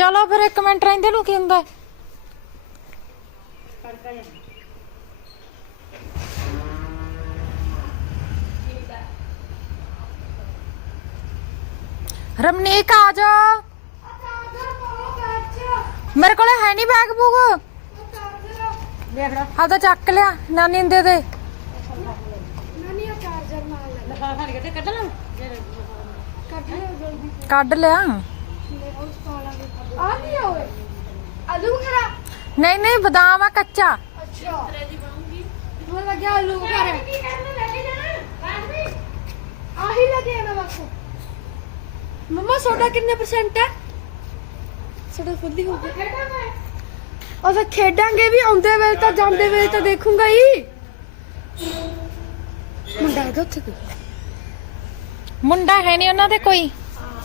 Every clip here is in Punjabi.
ਚਲੋ ਫਿਰ ਇੱਕ ਮਿੰਟ ਰਹਿੰਦੇ ਨੂੰ ਕੀ ਹੁੰਦਾ? ਰਮਨੀਕ ਆ ਜਾ। ਮੇਰੇ ਕੋਲੇ ਹੈ ਨਹੀਂ ਬੈਗ ਬੂਗ। ਹਾਂ ਤਾਂ ਚੱਕ ਲਿਆ ਨਾਨੀ ਨੂੰ ਦੇ ਦੇ। ਕੱਢ ਲਿਆ। ਆਲੂ ਨਹੀਂ ਨਹੀਂ ਬਦਾਮ ਆ ਕੱਚਾ। ਅੱਛਾ। ਮੈਨੂੰ ਲੱਗਿਆ ਆਲੂ ਖਰਾ ਆਹੀ ਲੱਗੇ ਨਾ ਬਸ। ਮੰਮਾ ਸੋਡਾ ਕਿੰਨੇ ਪਰਸੈਂਟ ਹੈ ਸੋਡਾ ਫੁੱਲੀ ਹੋ ਗਿਆ। ਉਹ ਤਾਂ ਖੇਡਾਂਗੇ ਵੀ ਆਉਂਦੇ ਵੇਲੇ ਤਾਂ ਜਾਂਦੇ ਵੇਲੇ ਤਾਂ ਦੇਖੂੰਗਾ ਹੀ। ਮੁੰਡਾ ਇਹਦਾ ਉੱਥੇ ਕੋਈ? ਮੁੰਡਾ ਹੈ ਨਹੀਂ ਉਹਨਾਂ ਦੇ ਕੋਈ।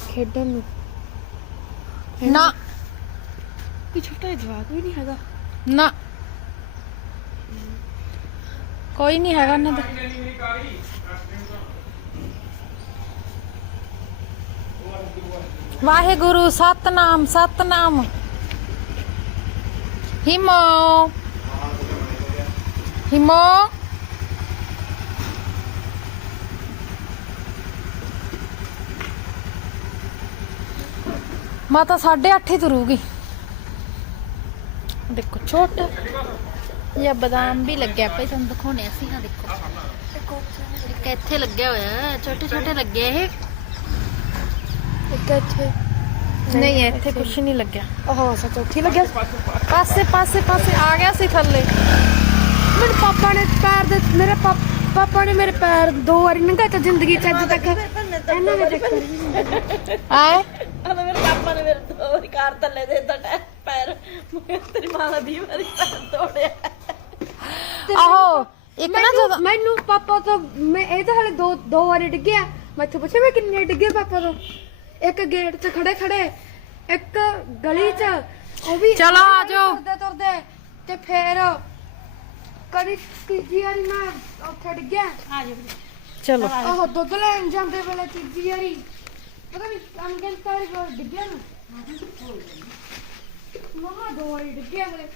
ਖੇਡਣ ਨੂੰ। ਨਾ ਕੋਈ ਛੋਟਾ ਜਿਹਾ ਜਵਾਕ ਵੀ ਨਹੀਂ ਹੈਗਾ। ਨਾ। ਕੋਈ ਨਹੀਂ ਹੈਗਾ ਉਹਨਾਂ ਦਾ। ਵਾਹਿਗੁਰੂ, ਸਤਨਾਮ ਸਤਨਾਮ। ਹਿਮੋ। ਹਿਮੋ। ਮਾਤਾ 8:30 ਹੀ ਤੁਰੂਗੀ। ਦੇਖੋ ਛੋਟਾ ਇਹ ਬਦਾਮ ਵੀ ਲੱਗਿਆ ਪਈ ਤੁਹਾਨੂੰ ਦਿਖਾਉਣੇ ਅਸੀਂ। ਆ ਦੇਖੋ। ਇੱਕ ਇੱਥੇ ਲੱਗਿਆ ਹੋਇਆ ਛੋਟੇ ਛੋਟੇ ਲੱਗੇ ਇਹ। ਇੱਕ ਇੱਥੇ ਨਹੀਂ ਇੱਥੇ ਕੁਝ ਨਹੀਂ ਲੱਗਿਆ। ਉਹ ਸੱਚ ਉੱਥੇ ਲੱਗਿਆ? ਪਾਸੇ ਪਾਸੇ ਪਾਸੇ ਆ ਗਿਆ ਸੀ ਥੱਲੇ। ਮੇਰੇ ਪਾਪਾ ਨੇ ਪੈਰ ਦੇ ਮੇਰੇ ਪਾਪ- ਨੇ ਮੇਰੇ ਪੈਰ ਦੋ ਵਾਰੀ ਨੰਗਾ ਤਾਂ ਜ਼ਿੰਦਗੀ ਚ ਅੱਜ ਤੱਕ। ਇਹਨਾਂ ਨੇ ਨਹੀਂ ਆਏ? ਆਹ ਮੇਰੇ ਪਾਪਾ ਨੇ ਮੇਰੇ ਦੋ ਵਾਰੀ ਕਾਰ ਥੱਲੇ ਦੇ ਦਿੱਤਾ ਪੈਰ ਮੈਂ ਤੇਰੀ ਮਾਂ ਦਾ 20 ਵਾਰੀ ਪੈਰ ਤੋੜਿਆ। ਆਹੋ ਇੱਕ ਨਾ ਜਦੋਂ ਮੈਨੂੰ ਪਾਪਾ ਤੋਂ ਮੈਂ ਇਹ ਤਾਂ ਹਲੇ ਦੋ ਦੋ ਵਾਰੀ ਡਿੱਗਿਆ। ਮੈਂ ਇੱਥੇ ਪੁੱਛਿਆ ਮੈਂ ਕਿੰਨੇ ਡਿੱਗੇ ਪਾਪਾ ਤੋਂ? ਇੱਕ ਗੇਟ 'ਚ ਖੜੇ ਖੜੇ ਇੱਕ ਗਲੀ 'ਚ। ਉਹ ਵੀ ਚਲੋ ਆ ਜਾਓ। ਤੁਰਦੇ ਤੁਰਦੇ ਤੇ ਫੇਰ ਕਦੀ ਤੀਜੀ ਵਾਰੀ ਮੈਂ ਉੱਥੇ ਡਿੱਗਿਆ। ਚਲੋ। ਆਹੋ ਦੁੱਧ ਲੈਣ ਜਾਂਦੇ ਵੇਲੇ ਤੀਜੀ ਵਾਰੀ। ਪਤਾ ਨਹੀਂ ਅੰਕਲ ਕਾਰੀ ਕੋਲ ਡਿੱਗਿਆ ਨਾ ਮਮਾ ਦੋ ਵਾਰੀ ਡਿੱਗਿਆ ਹਲੇ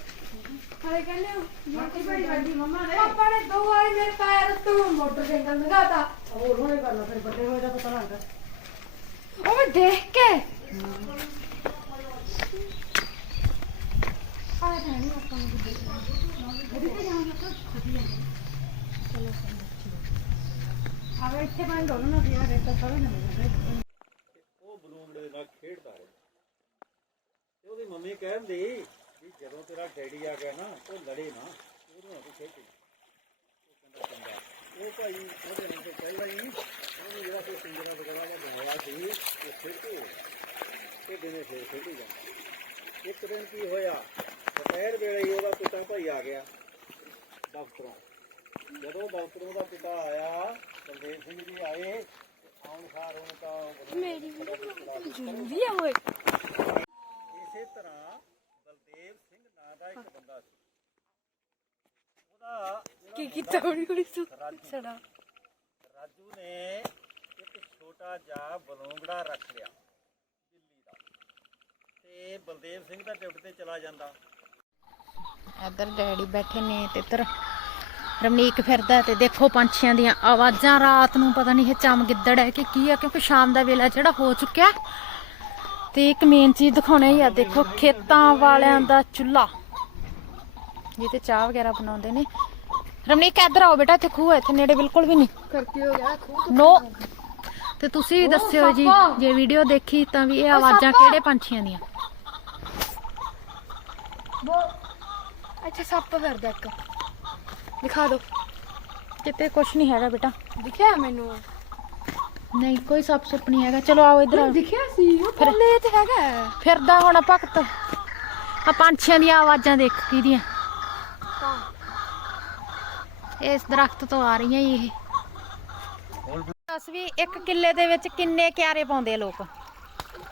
ਹਲੇ ਕਹਿੰਦੇ ਮੋਟੀ ਬੜੀ ਵੱਡੀ ਮਮਾ ਨੇ। ਪਾਪਾ ਨੇ ਦੋ ਵਾਰੀ ਮੇਰੇ ਪੈਰ ਤੋਂ ਮੋਟਰਸਾਈਕਲ ਲਗਾਤਾ ਹੋਰ ਹੋਣੇ ਕਰਨਾ ਫਿਰ ਵੱਡੇ ਹੋਏ ਦਾ ਪਤਾ ਲੱਗਦਾ। ਉਹ ਮੈਂ ਦੇਖ ਕੇ। ਆ ਜਾਣੀ ਆਪਾਂ ਨੂੰ ਦੇਖਣਾ ਜਾਵਾਂਗੇ ਆਪਾਂ ਖੁਦ ਚਲੋ ਆਵੇ ਇੱਥੇ ਬੰਦ ਹੋਣਾ ਨਾ ਪਿਆ ਰਹਿਤਾ ਸਾਰੇ ਨਾ ਉਹ ਬਲੂੰਗੜੇ ਦੇ ਨਾਲ ਖੇਡਦਾ ਹੈ ਤੇ ਉਹਦੀ ਮੰਮੀ ਕਹਿੰਦੀ ਵੀ ਜਦੋਂ ਤੇਰਾ ਡੈਡੀ ਆ ਗਿਆ ਨਾ ਉਹ ਲੜੇ ਨਾ ਉਹਨੂੰ ਨਾ ਤੂੰ ਖੇਡੀ ਉਹ ਕਹਿੰਦਾ ਚੰਗਾ। ਉਹ ਭਾਈ ਉਹਦੇ ਨਾਲ ਤੇ ਚੱਲਦਾ ਹੀ ਨਹੀਂ ਉਹਨੂੰ ਜਿਹੜਾ ਕੋਈ ਪਿੰਜਰਾ ਵਗੈਰਾ ਉਹ ਬਣਾਇਆ ਸੀ ਉਹ ਖੇਡੋ ਤੇ ਦਿਨੇ ਫੇਰ ਖੇਡੀ ਜਾ। ਇੱਕ ਦਿਨ ਕੀ ਹੋਇਆ? ਦੁਪਹਿਰ ਵੇਲੇ ਹੀ ਉਹਦਾ ਪਿਤਾ ਭਾਈ ਆ ਗਿਆ ਦਫ਼ਤਰੋਂ। ਜਦੋਂ ਦਫ਼ਤਰੋਂ ਦਾ ਪਿਤਾ ਆਇਆ ਸੰਦੇਸ਼ ਸਿੰਘ ਜੀ ਆਏ ਆਉਣ ਸਾਰ ਉਹਨੇ ਤਾਂ ਮੇਰੀ ਜ਼ਰੂਰੀ ਆ ਓਏ। ਇਸੇ ਤਰ੍ਹਾਂ ਬਲਦੇਵ ਸਿੰਘ ਨਾਂ ਦਾ ਇੱਕ ਬੰਦਾ ਸੀ। ਉਹਦਾ ਕੀ ਕੀਤਾ ਹੌਲੀ ਹੌਲੀ ਸੁ ਛੜਾ ਰਾਜੂ ਨੇ ਇੱਕ ਛੋਟਾ ਜਿਹਾ ਬਲੂੰਗੜਾ ਰੱਖ ਲਿਆ ਦਿੱਲੀ ਦਾ। ਤੇ ਬਲਦੇਵ ਸਿੰਘ ਦਾ ਡਿਊਟੀ ਤੇ ਚਲਾ ਜਾਂਦਾ। ਇੱਧਰ ਡੈਡੀ ਬੈਠੇ ਨੇ ਤੇ ਇੱਧਰ ਰਮਨੀਕ ਫਿਰਦਾ ਤੇ ਦੇਖੋ ਪੰਛੀਆਂ ਦੀਆਂ ਆਵਾਜ਼ਾਂ। ਰਾਤ ਨੂੰ ਪਤਾ ਨਹੀਂ ਇਹ ਚਮ ਗਿੱਦੜ ਹੈ ਕਿ ਕੀ ਹੈ ਕਿਉਂਕਿ ਸ਼ਾਮ ਦਾ ਵੇਲਾ ਜਿਹੜਾ ਹੋ ਚੁੱਕਿਆ। ਤੇ ਇੱਕ ਮੇਨ ਚੀਜ਼ ਦਿਖਾਉਣਾ ਹੀ ਆ ਦੇਖੋ ਖੇਤਾਂ ਵਾਲਿਆਂ ਦਾ ਚੁੱਲ੍ਹਾ। ਜਿੱਤੇ ਚਾਹ ਵਗੈਰਾ ਬਣਾਉਂਦੇ ਨੇ। ਰਮਨੀਕ ਇੱਧਰ ਆਓ ਬੇਟਾ ਇੱਥੇ ਖੂਹ ਹੈ ਇੱਥੇ ਨੇੜੇ ਬਿਲਕੁਲ ਵੀ ਨਹੀਂ। ਕਰਕੇ ਹੋ ਗਿਆ ਖੂਹ ਨੋ। ਤੇ ਤੁਸੀਂ ਦੱਸਿਓ ਜੀ ਜੇ ਵੀਡੀਓ ਦੇਖੀ ਤਾਂ ਵੀ ਇਹ ਆਵਾਜ਼ਾਂ ਕਿਹੜੇ ਪੰਛੀਆਂ ਦੀਆਂ? ਬੋ ਅੱਛਾ ਸੱਪ ਫਿਰਦਾ ਇੱਕ। ਦਿਖਾ ਦੋ। ਕਿਤੇ ਕੁਝ ਨਹੀਂ ਹੈਗਾ ਬੇਟਾ। ਦਿਖਿਆ ਮੈਨੂੰ? ਨਹੀਂ ਕੋਈ ਸੱਪ ਸੁੱਪ ਨਹੀਂ ਹੈਗਾ। ਚਲੋ ਆਓ ਇੱਧਰ ਆਓ। ਦਿਖਿਆ ਸੀ ਉਹ ਥੱਲੇ ਤੇ ਹੈਗਾ। ਫਿਰਦਾ ਹੁਣ ਭਗਤ। ਆ ਪੰਛੀਆਂ ਦੀਆਂ ਆਵਾਜ਼ਾਂ ਦੇਖ ਕਿਹਦੀਆਂ ਇਸ ਦਰਖਤ ਤੋਂ ਆ ਰਹੀਆਂ ਇਹ। ਦੱਸ ਵੀ ਇੱਕ ਕਿੱਲੇ ਦੇ ਵਿੱਚ ਕਿੰਨੇ ਕਿਆਰੇ ਪਾਉਂਦੇ ਆ ਲੋਕ?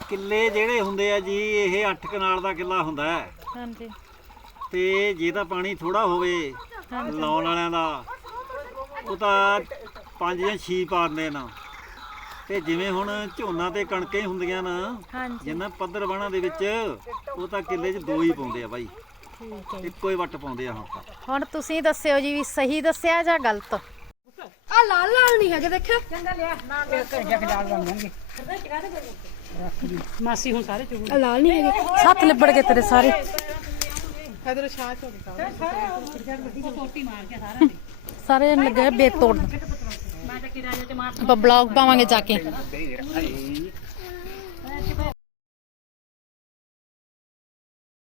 ਕਿੱਲੇ ਜਿਹੜੇ ਹੁੰਦੇ ਆ ਜੀ ਇਹ 8 ਕਨਾਲ ਦਾ ਕਿੱਲਾ ਹੁੰਦਾ ਹੈ। ਹਾਂਜੀ। ਤੇ ਜੇ ਤਾਂ ਪਾਣੀ ਥੋੜਾ ਹੋਵੇ ਲਾਉਣ ਵਾਲਿਆਂ ਦਾ ਉਹ ਤਾਂ 5 ਜਾਂ 6 ਪਾ ਦਿੰਦੇ ਨਾ। ਤੇ ਜਿਵੇਂ ਹੁਣ ਝੋਨਾ ਤੇ ਕਣਕਾਂ ਹੀ ਹੁੰਦੀਆਂ ਨਾ ਹਾਂਜੀ। ਜਿੰਨਾ ਪੱਧਰ ਬਾਣਾ ਦੇ ਵਿੱਚ ਉਹ ਤਾਂ ਕਿੱਲੇ 'ਚ ਦੋ ਹੀ ਪਾਉਂਦੇ ਆ ਬਾਈ। ਠੀਕ ਹੈ ਇੱਕੋ ਹੀ ਵੱਟ ਪਾਉਂਦੇ ਆ ਹੁਣ ਤਾਂ। ਹੁਣ ਤੁਸੀਂ ਦੱਸਿਓ ਜੀ ਵੀ ਸਹੀ ਦੱਸਿਆ ਜਾਂ ਗਲਤ? ਆ ਲਾਲ ਲਾਲ ਨਹੀਂ ਹੈਗੇ ਦੇਖਿਓ। ਮਾਸੀ ਹੁਣ ਸਾਰੇ ਚੁਗ। ਆ ਲਾਲ ਨਹੀਂ ਹੈਗੇ। ਸੱਤ ਲਿਬੜ ਗਏ ਤੇਰੇ ਸਾਰੇ। ਟੋਟੀ ਮਾਰ ਕੇ ਸਾਰਾ ਨੇ ਸਾਰੇ ਲੱਗੇ ਬੇਤੋੜ। ਮੈਂ ਤਾਂ ਕਿਰਾਏ ਤੇ